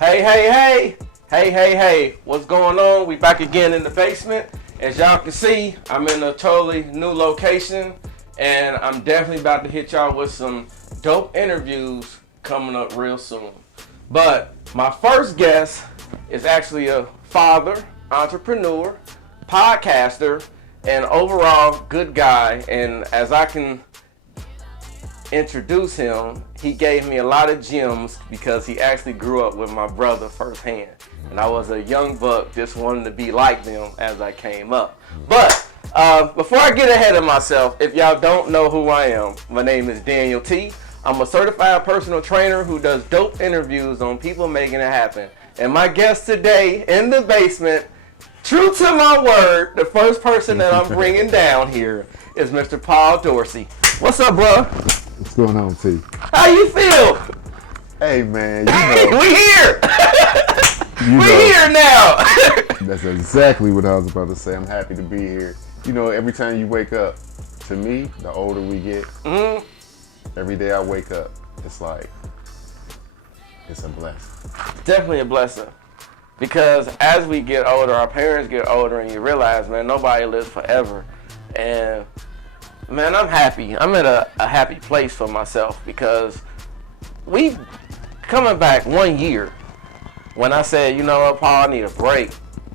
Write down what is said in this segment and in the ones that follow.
Hey, what's going on? We back again in the basement. As y'all can see, I'm in a totally new location, and I'm definitely about to hit y'all with some dope interviews coming up real soon. But my first guest is actually a father, entrepreneur, podcaster, and overall good guy. And as I can introduce him, he gave me a lot of gems because he actually grew up with my brother firsthand. And I was a young buck just wanting to be like them as I came up. But before I get ahead of myself, if y'all don't know who I am, my name is Daniel T. I'm a certified personal trainer who does dope interviews on people making it happen. And my guest today in the basement, true to my word, the first person that I'm bringing down here is Mr. Paul Dorsey. What's up, bro? What's going on, T? How you feel? Hey, man, you know. We here! We here now! That's exactly what I was about to say. I'm happy to be here. You know, every time you wake up, to me, the older we get, every day I wake up, it's like, it's a blessing. Definitely a blessing. Because as we get older, our parents get older, and you realize, man, nobody lives forever. And man, I'm happy. I'm in a happy place for myself because we coming back 1 year. When I said, you know what, Paul, I need a break,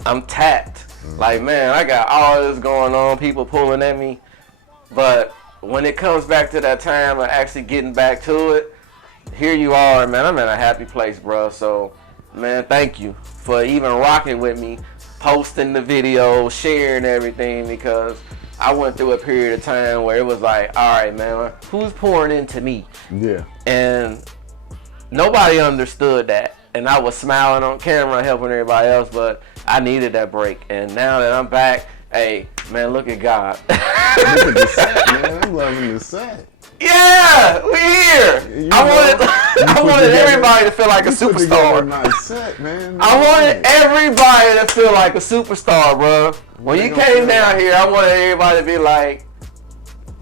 I'm tapped. Like, man, I got all this going on, people pulling at me. But when it comes back to that time of actually getting back to it, here you are, man. I'm in a happy place, bro. So, man, thank you for even rocking with me, posting the video, sharing everything, because I went through a period of time where it was like, all right, man, who's pouring into me? Yeah. And nobody understood that. And I was smiling on camera, helping everybody else, but I needed that break. And now that I'm back, hey, man, look at God. Look at the set, man. I'm loving the set. Yeah, we here. I wanted everybody to feel like a superstar. A nice set, man. I wanted everybody to feel like a superstar, bro. When you came down here, I wanted everybody to be like,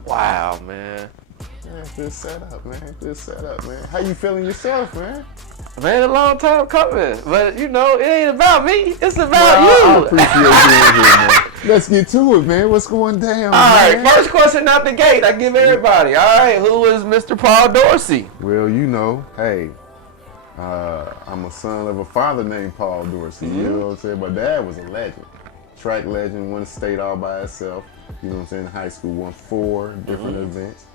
wow, man. Yeah, good setup, man. Good setup, man. How you feeling yourself, man? Man, a long time coming. But, you know, it ain't about me. It's about you. I appreciate being here, man. Let's get to it, man. What's going down, All man? right, first question out the gate. I give everybody. All right, who is Mr. Paul Dorsey? Well, you know, hey, I'm a son of a father named Paul Dorsey. You know what I'm saying? My dad was a legend. Track legend, won state all by himself. You know what I'm saying? In high school, won 4 different events.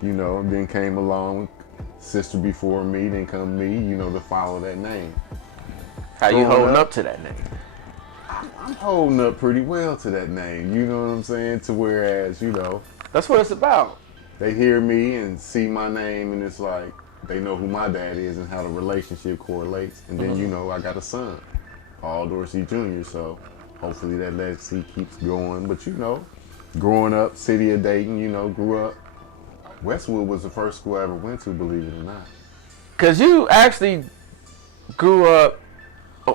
You know, then came along, sister before me, then come me, you know, to follow that name. How you holding up to that name? I'm holding up pretty well to that name, you know what I'm saying? To whereas, you know, That's what it's about. they hear me and see my name and it's like, they know who my dad is and how the relationship correlates. And then, you know, I got a son, Paul Dorsey Jr., so hopefully that legacy keeps going. But, you know, growing up, city of Dayton, you know, grew up. Westwood was the first school I ever went to, believe it or not. Because you actually grew up,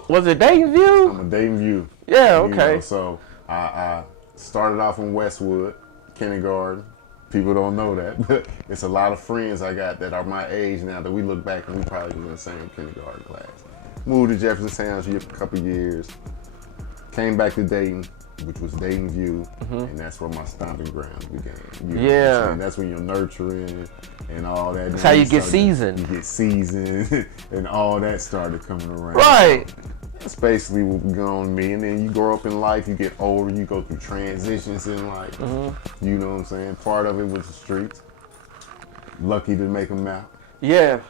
was it Daytonview? I'm a Dayton View. Yeah, You okay. know, so I started off in Westwood, kindergarten. People don't know that, but it's a lot of friends I got that are my age now that we look back and we probably was in the same kindergarten class. Moved to Jefferson Township a couple years. Came back to Dayton, which was Dayton View, and that's where my stomping grounds began. You know what I'm saying? That's when you're nurturing and all that. That's how you get seasoned. You get seasoned, and all that started coming around. Right. That's basically what was going on me. And then you grow up in life, you get older, you go through transitions in life. You know what I'm saying? Part of it was the streets. Lucky to make them out. Yeah,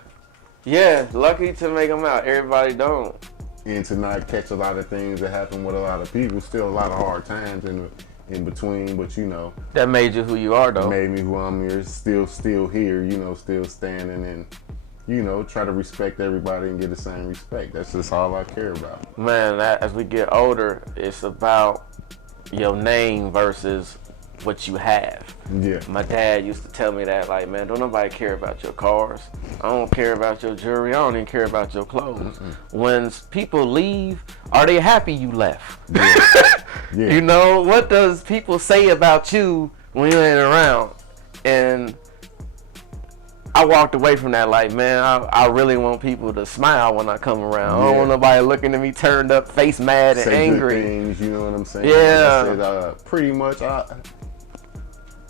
lucky to make them out. Everybody don't. And to not catch a lot of things that happen with a lot of people. Still a lot of hard times in between, but you know. That made you who you are, though. Made me who I'm here, still here, you know, still standing and, you know, try to respect everybody and get the same respect. That's just all I care about. Man, as we get older, it's about your name versus what you have. Yeah. My dad used to tell me that, like, man, don't nobody care about your cars. I don't care about your jewelry. I don't even care about your clothes. When people leave, are they happy you left? Yeah. You know, what does people say about you when you ain't around? And I walked away from that like, man, I really want people to smile when I come around. I don't want nobody looking at me turned up, face mad and Say angry. Good things, you know what I'm saying? Yeah. Like I said, pretty much,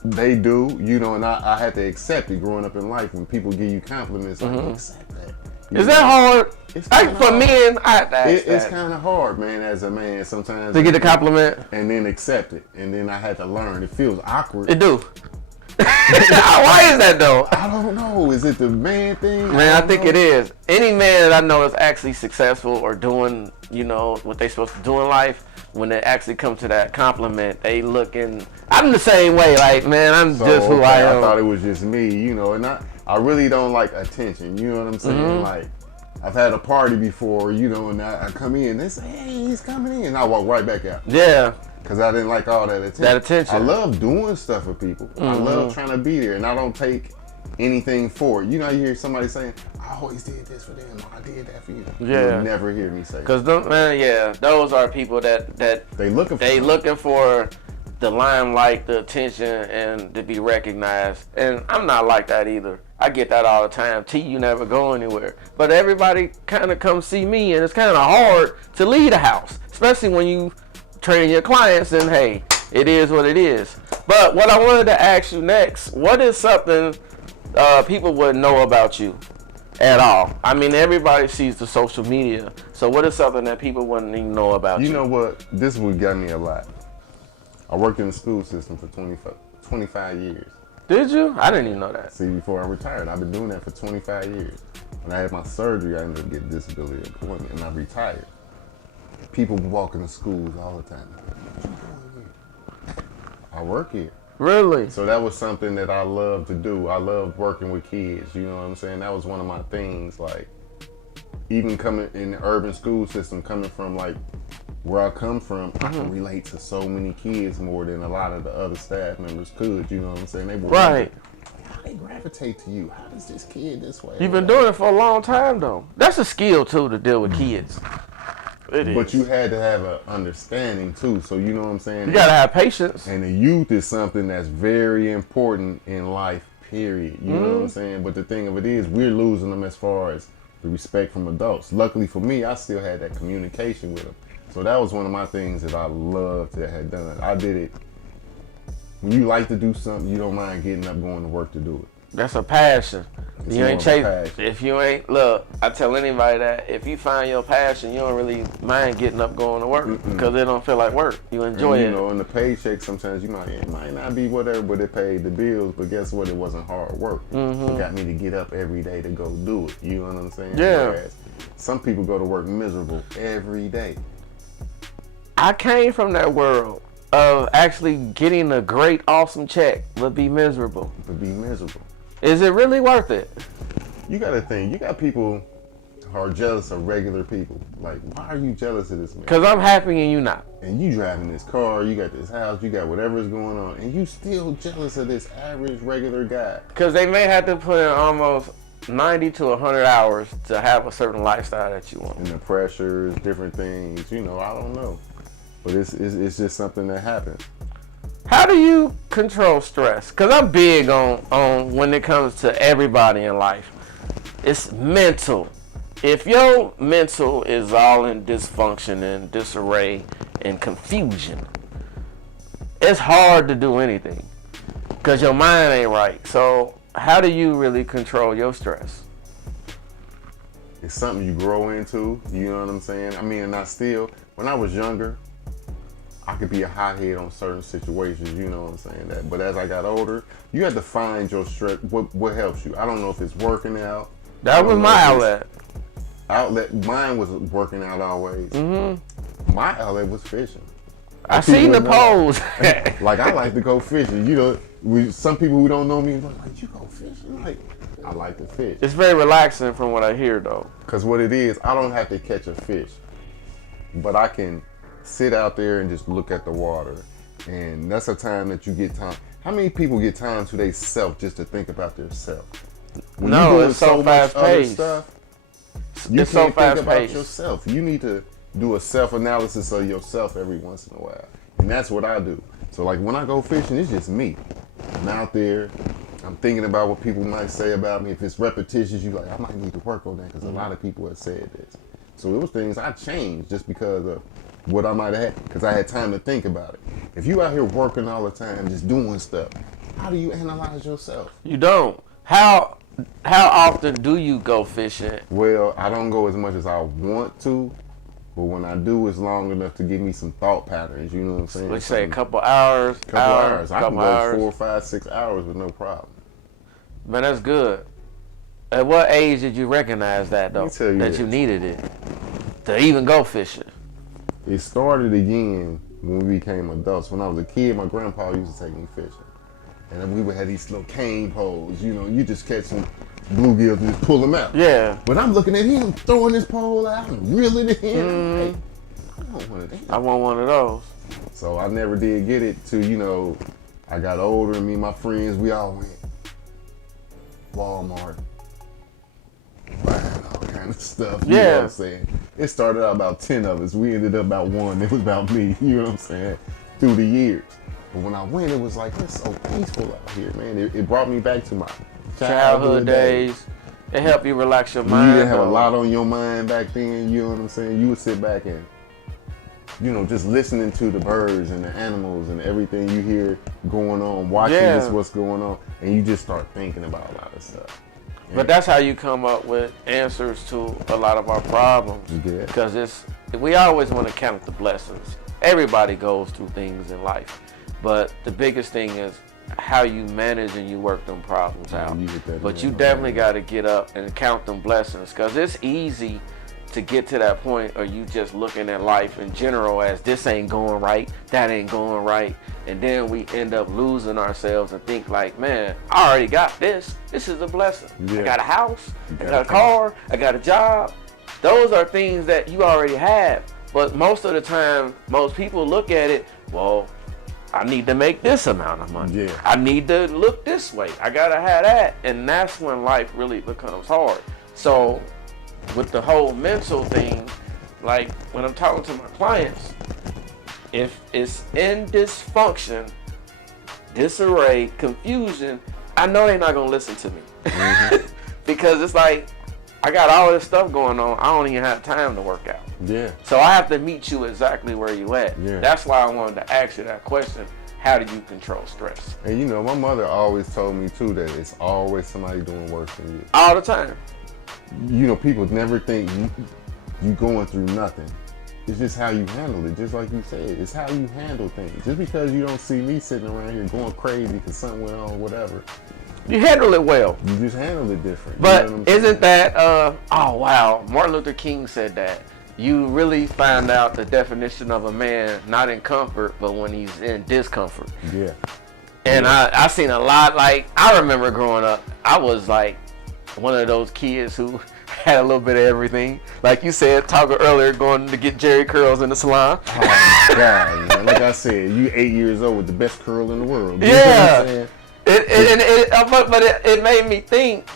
they do, you know, and I had to accept it growing up in life. When people give you compliments, I accept that. Is that hard? It's Like for hard. men, I have to ask It's that. kind of hard, man, as a man sometimes. To get a compliment? And then accept it. And then I had to learn. It feels awkward. It do. Why is that though? I don't know. Is it the man thing? Man, I think it is. Any man that I know is actually successful or doing, you know, what they supposed to do in life, when they actually come to that compliment, they looking. I'm the same way. Like, man, I'm just who I am. I thought it was just me, you know, and I really don't like attention. You know what I'm saying? Like, I've had a party before, you know, and I come in, they say, hey, he's coming in, and I walk right back out. Yeah. Because I didn't like all that attention. I love doing stuff for people. I love trying to be there, and I don't take anything for it. You know, you hear somebody saying, I always did this for them, or I did that for you. Yeah. You'll never hear me say that. Because, man, those are people that they looking for the limelight, the attention, and to be recognized. And I'm not like that either. I get that all the time. You never go anywhere. But everybody kind of come see me, and it's kind of hard to leave the house, especially when you train your clients, and hey, it is what it is. But what I wanted to ask you next, what is something people wouldn't know about you at all? I mean, everybody sees the social media. So what is something that people wouldn't even know about you? You know what? This would got me a lot. I worked in the school system for 25 years. Did you? I didn't even know that. See, before I retired, I've been doing that for 25 years. When I had my surgery, I ended up getting disability employment, and I retired. People walk into schools all the time. What you doing here? I work here. Really? So that was something that I love to do. I loved working with kids, you know what I'm saying? That was one of my things, like, even coming in the urban school system, coming from, like, where I come from, I can relate to so many kids more than a lot of the other staff members could, you know what I'm saying? They were right. How they gravitate to you? How does this kid this way? You've been doing it for a long time, though. That's a skill, too, to deal with kids. But you had to have an understanding too, so you know what I'm saying? You gotta have patience. And the youth is something that's very important in life, period. You know what I'm saying? But the thing of it is, we're losing them as far as the respect from adults. Luckily for me, I still had that communication with them. So that was one of my things that I loved to have done. I did it. When you like to do something, you don't mind getting up, going to work to do it. That's a passion. It's you ain't chasing. passion. If you ain't, look, I tell anybody that if you find your passion, you don't really mind getting up going to work because it don't feel like work. You enjoy it. You know, in the paycheck, sometimes it might not be whatever, but it paid the bills. But guess what? It wasn't hard work. It got me to get up every day to go do it. You know what I'm saying? Yeah. Whereas some people go to work miserable every day. I came from that world of actually getting a great, awesome check, but be miserable. But be miserable. Is it really worth it? You got to think. You got people who are jealous of regular people. Like, why are you jealous of this man? Because I'm happy and you not. And you driving this car, you got this house, you got whatever's going on, and you still jealous of this average, regular guy. Because they may have to put in almost 90 to 100 hours to have a certain lifestyle that you want. And the pressures, different things, you know, I don't know. But it's just something that happens. How do you control stress? Because I'm big on when it comes to everybody in life. It's mental. If your mental is all in dysfunction and disarray and confusion, it's hard to do anything because your mind ain't right. So how do you really control your stress? It's something you grow into, you know what I'm saying? I mean, and when I was younger, I could be a hothead on certain situations, you know what I'm saying? But as I got older, you have to find your stress, what helps you. I don't know if it's working out. That was my outlet. Mine was working out always. My outlet was fishing. I seen the pose. Like, I like to go fishing. You know, some people who don't know me, like, you go fishing? Like, I like to fish. It's very relaxing from what I hear, though. Because what it is, I don't have to catch a fish. But I can sit out there and just look at the water. And that's a time that you get time. How many people get time to themselves just to think about themselves? No, it's so fast paced. You can't think about yourself. You need to do a self-analysis of yourself every once in a while. And that's what I do. So like when I go fishing, it's just me. I'm out there. I'm thinking about what people might say about me. If it's repetitious, you like, I might need to work on that because a lot of people have said this. So it was things I changed just because of what I might have had, because I had time to think about it. If you out here working all the time, just doing stuff, how do you analyze yourself? You don't. How often do you go fishing? Well, I don't go as much as I want to, but when I do, it's long enough to give me some thought patterns. You know what I'm saying? Let's say a couple hours. Couple hours. I can go 4, 5, 6 hours with no problem. Man, that's good. At what age did you recognize that, though? That you needed it to even go fishing? It started again when we became adults. When I was a kid, my grandpa used to take me fishing. And then we would have these little cane poles. You know, you just catch some bluegills and just pull them out. Yeah. But I'm looking at him throwing his pole out and reeling it in. Hey, I want one of them. I want one of those. So I never did get it till, you know, I got older and me and my friends, we all went Walmart, buying all kind of stuff. You know what I'm saying? It started out about 10 of us. We ended up about 1. It was about me, you know what I'm saying? Through the years. But when I went, it was like, it's so peaceful out here, man. It brought me back to my childhood days. It helped you relax your mind. You didn't have a lot on your mind back then, you know what I'm saying? You would sit back and, you know, just listening to the birds and the animals and everything you hear going on, watching this, what's going on, and you just start thinking about a lot of stuff. But that's how you come up with answers to a lot of our problems. Yeah. Because we always want to count the blessings. Everybody goes through things in life. But the biggest thing is how you manage and you work them problems out. But you definitely got to get up and count them blessings, because it's easy to get to that point, or you just looking at life in general as this ain't going right, that ain't going right, and then we end up losing ourselves and think like, man, I already got this. This is a blessing. Yeah. I got a house, I got a car, I got a job. Those are things that you already have. But most of the time, most people look at it, well, I need to make this amount of money. Yeah. I need to look this way. I gotta have that. And that's when life really becomes hard. So with the whole mental thing, like when I'm talking to my clients, if it's in dysfunction, disarray, confusion, I know they're not gonna listen to me. Mm-hmm. Because it's like, I got all this stuff going on, I don't even have time to work out. Yeah. So I have to meet you exactly where you at. Yeah. That's why I wanted to ask you that question. How do you control stress? And you know, my mother always told me too that it's always somebody doing worse than you. All the time. You know, people never think you going through nothing. It's just how you handle it, just like you said. It's how you handle things. Just because you don't see me sitting around here going crazy because something went on, whatever. You handle it well. You just handle it different. But you know isn't that, oh wow, Martin Luther King said that. You really find out the definition of a man, not in comfort, but when he's in discomfort. Yeah. And I seen a lot, like, I remember growing up, I was like one of those kids who had a little bit of everything. Like you said, talking earlier, going to get Jerry curls in the salon. Oh my God, man. Like I said, you 8 years old with the best curl in the world. You know Yeah. what I'm saying? But it made me think,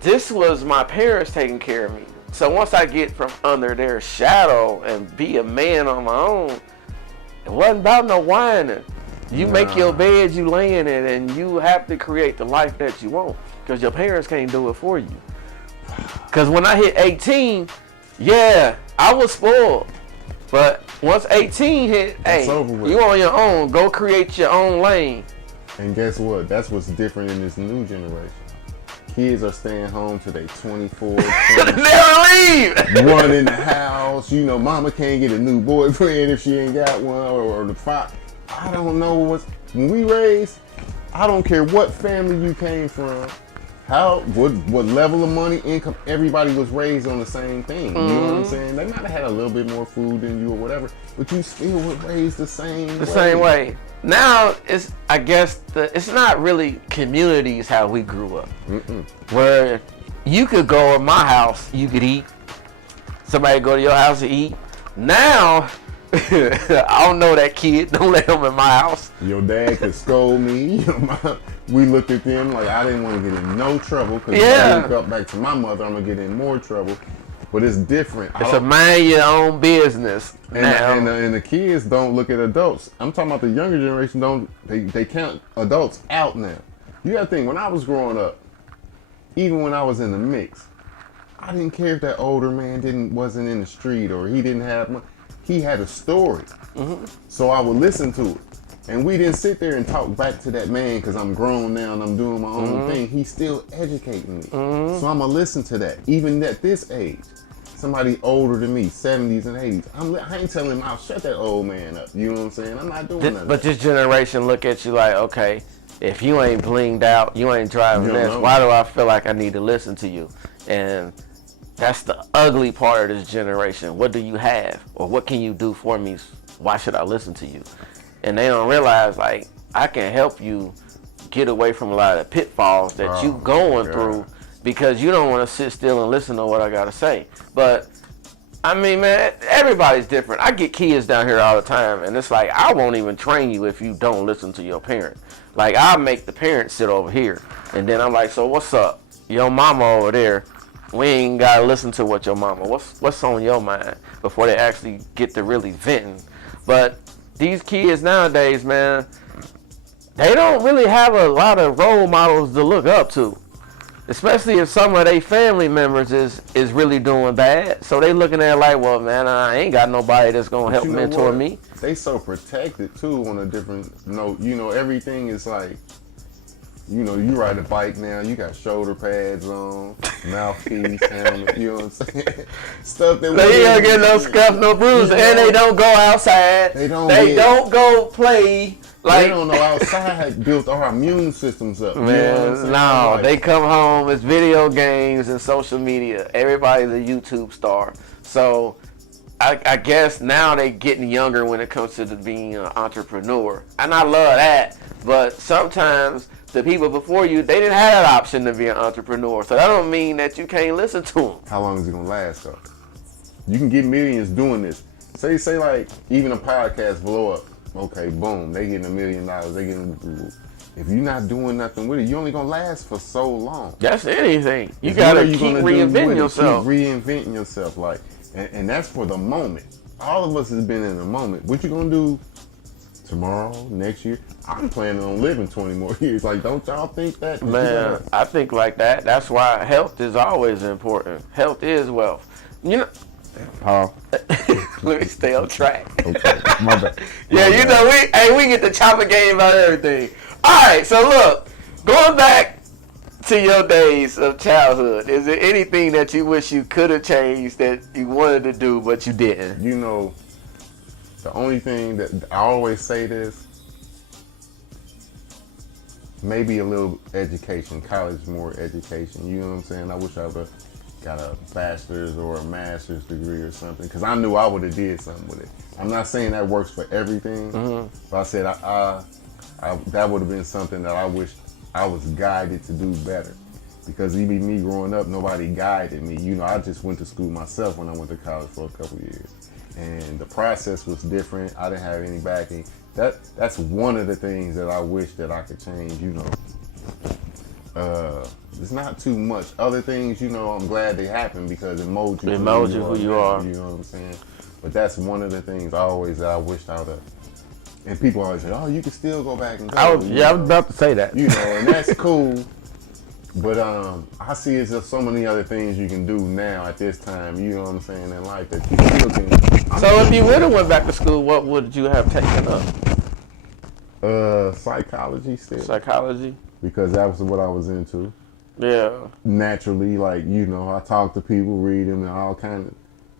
this was my parents taking care of me. So once I get from under their shadow and be a man on my own, it wasn't about no whining. You make your bed, you lay in it, and you have to create the life that you want, because your parents can't do it for you. Because when I hit 18, yeah, I was spoiled. But once 18 hit, hey, you on your own. Go create your own lane. And guess what? That's what's different in this new generation. Kids are staying home till they 24, 20, Never leave. One in the house. You know, mama can't get a new boyfriend if she ain't got one, or the father. I don't know when we raised, I don't care what family you came from, what level of money, income, everybody was raised on the same thing. You know what I'm saying? They might have had a little bit more food than you or whatever, but you still were raised the same way. Same way. Now, I guess it's not really communities how we grew up. Where you could go in my house, you could eat. Somebody go to your house to eat. Now, I don't know that kid. Don't let him in my house. Your dad could scold me. Your mom, we looked at them like I didn't want to get in no trouble, because if I didn't come back to my mother, I'm going to get in more trouble. But it's different. It's a mind your own business. And the kids don't look at adults. I'm talking about the younger generation. They count adults out now. You gotta think, when I was growing up, even when I was in the mix, I didn't care if that older man wasn't in the street or he didn't have money. He had a story. So I would listen to it. And we didn't sit there and talk back to that man because I'm grown now and I'm doing my own thing. He's still educating me. So I'm going to listen to that, even at this age. Somebody older than me, 70s and 80s. I ain't telling him, I'll shut that old man up. You know what I'm saying? I'm not doing that. But this generation look at you like, okay, if you ain't blinged out, you ain't driving this, why do I feel like I need to listen to you? And that's the ugly part of this generation. What do you have? Or what can you do for me? Why should I listen to you? And they don't realize, like, I can help you get away from a lot of the pitfalls that you going through because you don't want to sit still and listen to what I got to say. But, I mean, man, everybody's different. I get kids down here all the time, and it's like, I won't even train you if you don't listen to your parent. Like, I'll make the parent sit over here, and then I'm like, so what's up? Your mama over there, we ain't got to listen to what your mama, what's on your mind before they actually get to really venting. But these kids nowadays, man, they don't really have a lot of role models to look up to. Especially if some of their family members is really doing bad. So they looking at it like, well, man, I ain't got nobody that's going to help mentor me. They so protected, too, on a different note. You know, everything is like, you know, you ride a bike now, you got shoulder pads on, mouthpiece, helmet, you know what I'm saying? Stuff that they don't get no scuff, no bruise, and they don't go outside. They don't go play. Like, they don't know outside built our immune systems up. Man, you know what I'm no, like, they come home, it's video games and social media. Everybody's a YouTube star. So I guess now they getting younger when it comes to being an entrepreneur. And I love that. But sometimes the people before you, they didn't have that option to be an entrepreneur. So that don't mean that you can't listen to them. How long is it going to last, though? You can get millions doing this. Say like, even a podcast blow up. Okay, boom, they getting $1 million. They getting. If you're not doing nothing with it, you only gonna last for so long. That's anything. You gotta keep reinventing yourself. Keep reinventing yourself, like, and that's for the moment. All of us has been in the moment. What you gonna do tomorrow, next year? I'm planning on living 20 more years. Like, don't y'all think that? Man, I think like that. That's why health is always important. Health is wealth. You know. Paul. Let me stay on track. Okay, my bad. Yeah, you know, we get the chopper game about everything. All right, so look, going back to your days of childhood, is there anything that you wish you could have changed that you wanted to do but you didn't? You know, the only thing that I always say this, maybe a little education, college more education. You know what I'm saying? I wish I would have got a bachelor's or a master's degree or something, because I knew I would have did something with it. I'm not saying that works for everything, but I said that would have been something that I wish I was guided to do better. Because even me growing up, nobody guided me. You know, I just went to school myself when I went to college for a couple years. And the process was different. I didn't have any backing. That's one of the things that I wish that I could change, you know. It's not too much. Other things, you know, I'm glad they happened because it molds you who you are. You know what I'm saying? But that's one of the things I wished I would have. And people always say, oh, you can still go back and go. I was about to say that. You know, and that's cool. But I see it's just so many other things you can do now at this time, you know what I'm saying, in life that you still can. So if you would have went back to school, what would you have taken up? Psychology still. Psychology? Because that was what I was into. Yeah. Naturally, like, you know, I talk to people, read them, and all kind of,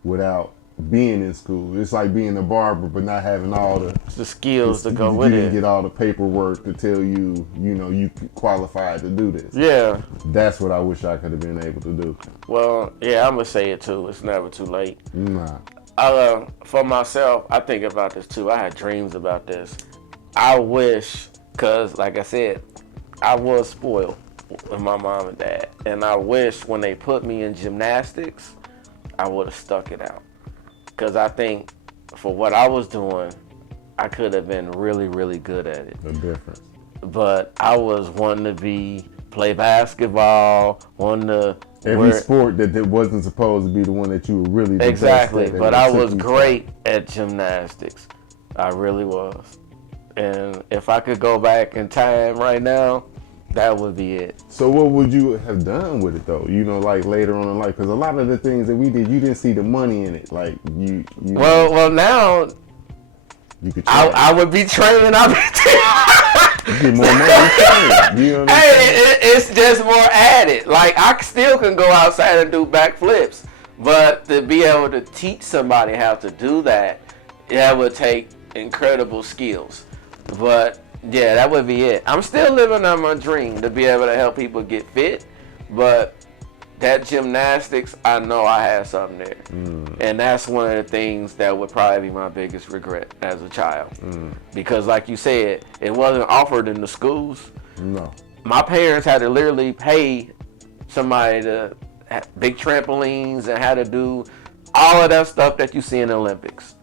without being in school. It's like being a barber, but not having all the skills to go with it. You didn't get all the paperwork to tell you, you know, you qualified to do this. Yeah. That's what I wish I could have been able to do. Well, yeah, I'm going to say it too. It's never too late. Nah. For myself, I think about this too. I had dreams about this. I wish, because like I said, I was spoiled with my mom and dad. And I wish when they put me in gymnastics, I would have stuck it out. Because I think for what I was doing, I could have been really, really good at it. The difference. But I was wanting to play basketball, wanting to... Every sport that wasn't supposed to be the one that you were really the exactly, best at. But I was great at gymnastics. I really was. And if I could go back in time right now, That would be it. So what would you have done with it though? You know, like later on in life, because a lot of the things that we did, you didn't see the money in it. Like you Well, now you could. I would be training. You get more money training. You know what I'm saying? It's just more added. Like I still can go outside and do backflips, but to be able to teach somebody how to do that, that would take incredible skills. But yeah, that would be it. I'm still living on my dream to be able to help people get fit, but that gymnastics, I know I had something there. And that's one of the things that would probably be my biggest regret as a child. Because like you said, it wasn't offered in the schools. No. My parents had to literally pay somebody to have big trampolines and how to do all of that stuff that you see in the Olympics.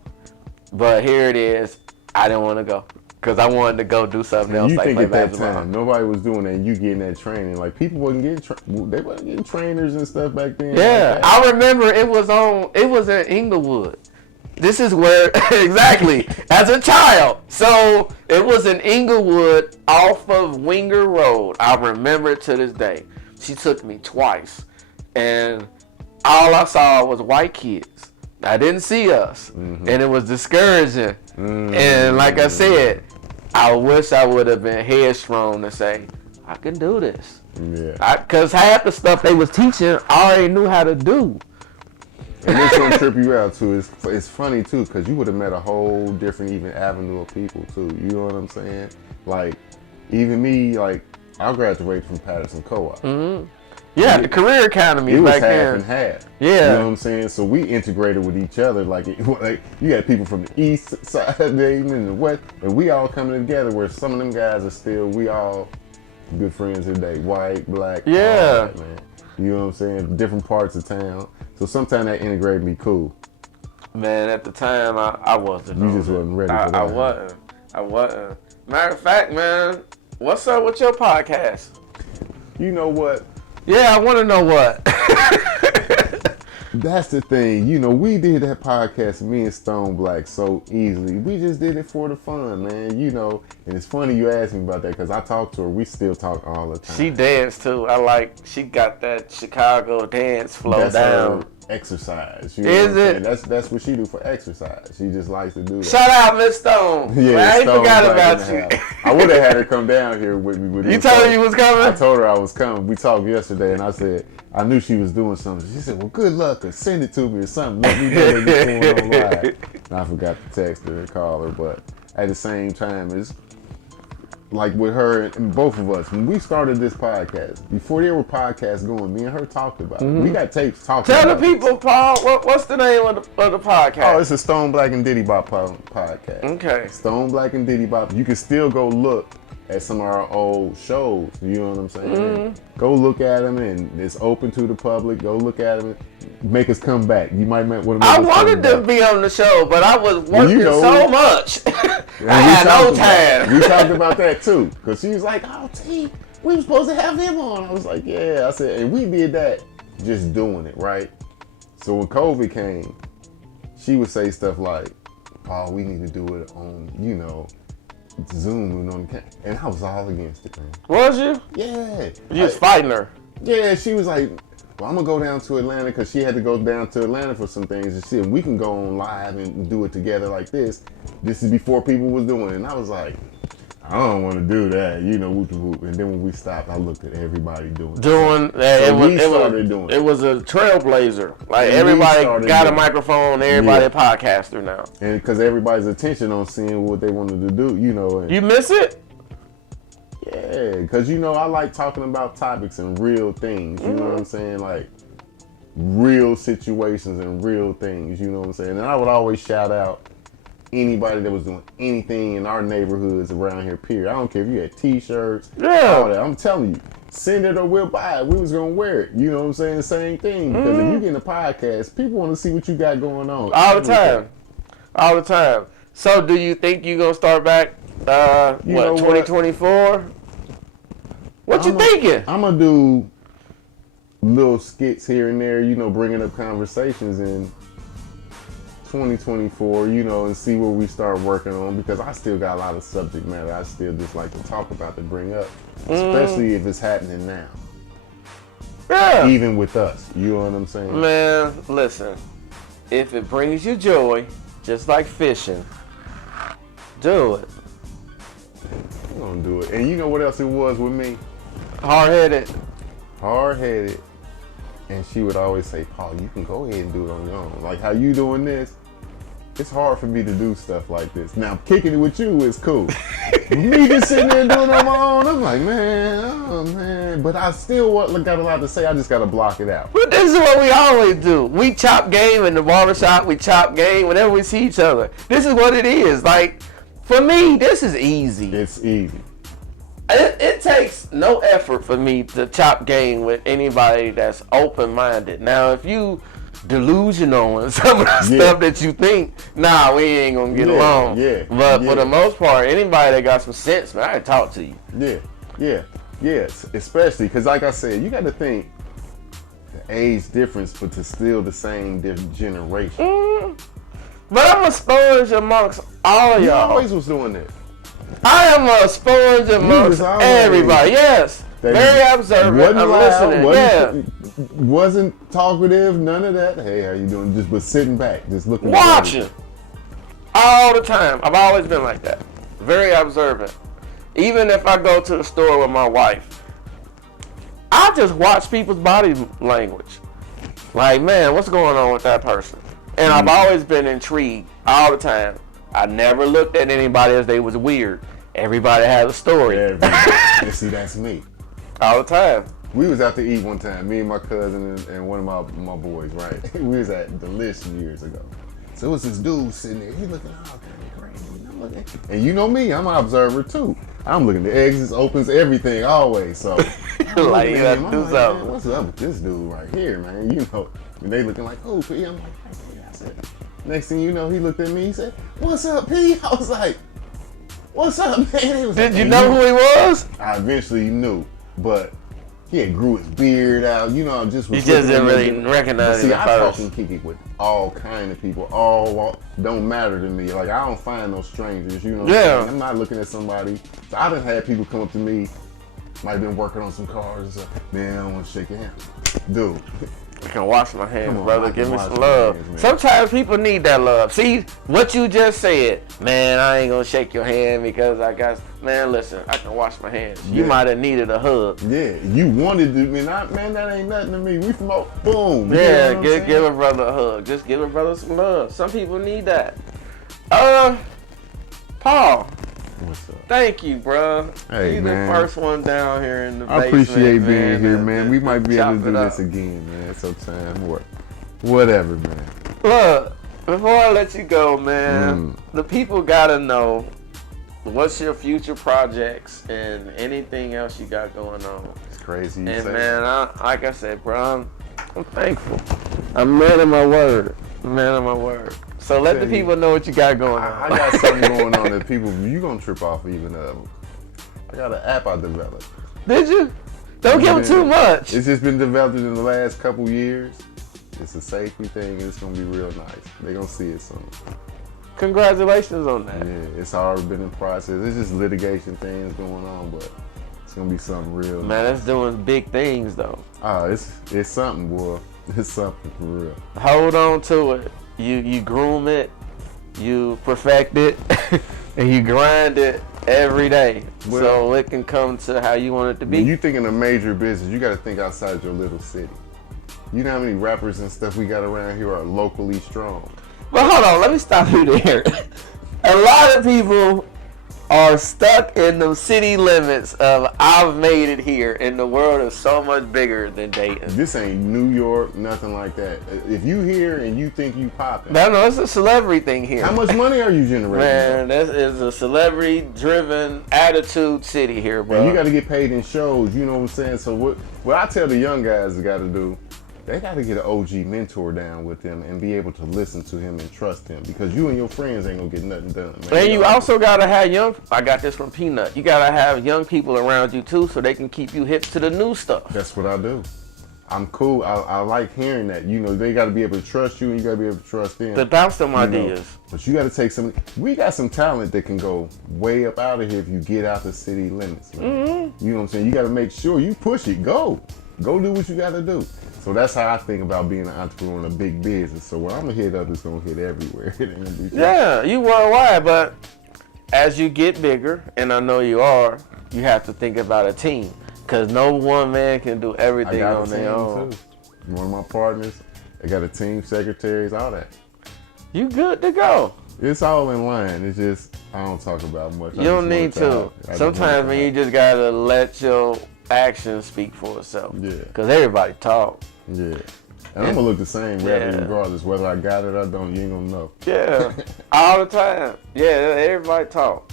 But here it is, I didn't want to go. Because I wanted to go do something else. You like think play at that basketball. time nobody was doing that, and you getting that training? Like people wasn't getting they wasn't getting trainers and stuff back then. Yeah, like I remember it was in Inglewood. This is where exactly as a child. So it was in Inglewood off of Winger Road. I remember it to this day. She took me twice, and all I saw was white kids. I didn't see us, and it was discouraging. And like I said, I wish I would have been headstrong to say, I can do this. Yeah. Because half the stuff they was teaching, I already knew how to do. And this gonna trip you out too. It's funny too, because you would have met a whole different even avenue of people too. You know what I'm saying? Like, even me, like, I graduated from Patterson Co-op. Yeah, the career academy it was back half then. and half. Yeah. You know what I'm saying? So we integrated with each other. Like you had people from the east side and the west, and we all coming together where some of them guys are still, we all good friends today. White, black, Yeah. all that, man. You know what I'm saying? Different parts of town. So sometimes that integrated me cool. Man, at the time, I wasn't. You just wasn't ready for that. I wasn't. Matter of fact, man, what's up with your podcast? You know what? Yeah, I want to know what. That's the thing. You know, we did that podcast, me and Stone Black, so easily. We just did it for the fun, man. You know, and it's funny you asked me about that because I talk to her. We still talk all the time. She danced too. She got that Chicago dance flow That's down. her exercise. You know Is what I'm it? saying? That's what she do for exercise. She just likes to do that. Shout out, Miss Stone. Yeah, Man, I ain't Stone forgot Black about in the you. house. I would have had her come down here with me. But You told her you was coming? I told her I was coming. We talked yesterday, and I said, I knew she was doing something. She said, well, good luck, or send it to me or something. Let me know what's going on live. And I forgot to text her and call her, but at the same time, it's like with her and both of us, when we started this podcast, before there were podcasts going, me and her talked about it. We got tapes talking Tell about the people, Paul, what's the name of the podcast? Oh, it's a Stone Black and Diddy Bop podcast. Okay. Stone Black and Diddy Bop. You can still go look at some of our old shows. You know what I'm saying? Go look at them, and it's open to the public. Go look at them and make us come back. You might want to make I us wanted come to back. be on the show, but I was working so much. And I had no time. We talked about that too, because she was like, "Oh, T, we were supposed to have him on." I was like, "Yeah." I said, and we did that, just doing it right. So when COVID came, she would say stuff like, "Oh, we need to do it on, Zoom and on the and I was all against it, man. Was you? Yeah. You was fighting her. Yeah, she was like, well, I'm gonna go down to Atlanta because she had to go down to Atlanta for some things and shit. And we can go on live and do it together like this. This is before people was doing it. And I was like, I don't want to do that, whoop whoop. And then when we stopped, I looked at everybody doing it. It was a trailblazer. Like everybody got a microphone, everybody a podcaster now. And because everybody's attention on seeing what they wanted to do, And, you miss it? Yeah, because I like talking about topics and real things. You know what I'm saying? Like real situations and real things. You know what I'm saying? And I would always shout out anybody that was doing anything in our neighborhoods around here, period. I don't care if you had t-shirts, all that. I'm telling you, send it or we'll buy it. We was gonna wear it. You know what I'm saying? The same thing. Because if you get in a podcast, people want to see what you got going on. All the time. So do you think you gonna start back 2024? What you thinking? I'm gonna do little skits here and there, bringing up conversations and 2024, you know, and see what we start working on, because I still got a lot of subject matter I still just like to talk about, to bring up, especially if it's happening now. Yeah. Even with us, you know what I'm saying? Man, listen, if it brings you joy, just like fishing, do it. I'm gonna do it. And you know what else it was with me? Hard-headed. Hard-headed. And she would always say, Paul, you can go ahead and do it on your own. Like how you doing this, it's hard for me to do stuff like this. Now, kicking it with you is cool. Me just sitting there doing it on my own, I'm like, man, oh man. But I still got a lot to say, I just gotta block it out. But this is what we always do. We chop game in the barbershop, we chop game whenever we see each other. This is what it is. Like, for me, this is easy. It's easy. It takes no effort for me to chop game with anybody that's open-minded. Now, if you delusional and some of the stuff that you think, nah, we ain't gonna get along. Yeah. But for the most part, anybody that got some sense, man, I can talk to you. Yes. Especially because, like I said, you got to think the age difference, but to still the same generation. But I'm a sponge amongst all of You y'all. always was doing that. I am a sponge amongst everybody. Yes. Very observant. I'm listening. Wasn't talkative, none of that. Hey, how you doing? Just was sitting back, just looking. Watching. All the time. I've always been like that. Very observant. Even if I go to the store with my wife, I just watch people's body language. Like, man, what's going on with that person? And I've always been intrigued all the time. I never looked at anybody as they was weird. Everybody has a story. You see, that's me. All the time. We was out to eat one time, me and my cousin and one of my boys, right? We was at Delish years ago. So it was this dude sitting there, he looking all kind of crazy. And I'm looking, and you know me, I'm an observer too. I'm looking at the exits, opens, everything, always. So like, you got to do something. Man, what's up with this dude right here, man? You know, and they looking like, oh, P. I'm like, hey, I said, next thing you know, he looked at me, he said, what's up, P? I was like, what's up, man? He was Did like, you know who he was? I eventually knew, but he had grew his beard out, you know, just was. You just didn't really recognize him. See, at I first. talk and kick it with all kind of people, all don't matter to me. Like, I don't find no strangers, you know what I'm saying? I'm not looking at somebody. So I done had people come up to me, might have been working on some cars and stuff. Man, I don't want to shake your hand. Dude. I can wash my hands, on, brother. I Give can me wash some my love. hands, Sometimes people need that love. See, what you just said, man, I ain't gonna shake your hand because I got, man, listen, I can wash my hands. You might have needed a hug. Yeah, you wanted to, man, that ain't nothing to me. We from out, boom. Yeah, give a brother a hug. Just give a brother some love. Some people need that. Paul. What's up? Thank you, bro. Hey, You're man. the first one down here in the basement. I appreciate being man, here, man. We might be able to do chop this again, man. Sometime, whatever, man. Look, before I let you go, man, the people gotta know what's your future projects and anything else you got going on. It's crazy. And man, like I said, bro, I'm thankful. I'm man of my word. Man of my word. So let the people know what you got going on. I got something going on that people, you gonna trip off even of. I got an app I developed. Did you? Don't give them too much. It's just been developed in the last couple years. It's a safety thing, and it's gonna be real nice. They're gonna see it soon. Congratulations on that. Yeah, it's already been in process. It's just litigation things going on, but it's gonna be something real. Man, that's doing big things though. It's something, boy. It's something for real. Hold on to it. You groom it, you perfect it, and you grind it every day, so it can come to how you want it to be. When you think in a major business, you got to think outside your little city. You know how many rappers and stuff we got around here are locally strong. But hold on, let me stop you there. A lot of people are stuck in the city limits of I've made it here, and the world is so much bigger than Dayton. This ain't New York, nothing like that. If you here and you think you popping. No, it's a celebrity thing here. How much money are you generating? Man, this is a celebrity-driven attitude city here, bro. And you got to get paid in shows, you know what I'm saying? So what I tell the young guys got to do, they got to get an OG mentor down with them and be able to listen to him and trust him, because you and your friends ain't going to get nothing done, man. And you also got to have I got this from Peanut, you got to have young people around you too so they can keep you hip to the new stuff. That's what I do. I'm cool. I like hearing that. You know, they got to be able to trust you, and you got to be able to trust them. To bounce them ideas. Know, but you got to take some. We got some talent that can go way up out of here if you get out the city limits. Mm-hmm. You know what I'm saying? You got to make sure you push it. Go do what you got to do. So that's how I think about being an entrepreneur in a big business. So when I'm gonna hit up, it's gonna hit everywhere. Yeah, you worldwide, but as you get bigger, and I know you are, you have to think about a team. Because no one man can do everything on their own. Too. One of my partners, I got a team, secretaries, all that. You good to go. It's all in line. It's just, I don't talk about much. You don't need to. Sometimes when you just got to let your actions speak for itself. Yeah. Because everybody talk. Yeah. And I'm going to look the same regardless. Whether I got it or don't, you ain't going to know. Yeah. All the time. Yeah, everybody talk.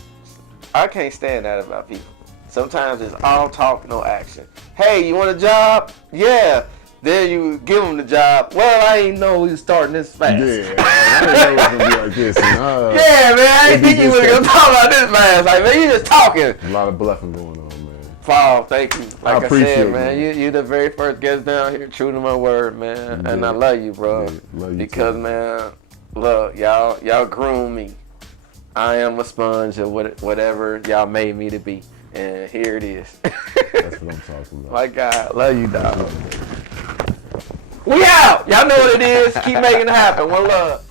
I can't stand that about people. Sometimes it's all talk, no action. Hey, you want a job? Yeah. Then you give them the job. Well, I ain't know we was starting this fast. Yeah. I didn't know it was going to be like this. And, yeah, man. I didn't think you was going to talk about this fast. Like, man, you just talking. A lot of bluffing going on, man. Paul, thank you. Like I said, it, man, you the very first guest down here, true to my word, man. Yeah. And I love you, bro. Yeah, love you because, too. Man, look, y'all groom me. I am a sponge of whatever y'all made me to be. And here it is. That's what I'm talking about. My God, love you, dog. We out. Y'all know what it is. Keep making it happen. One love.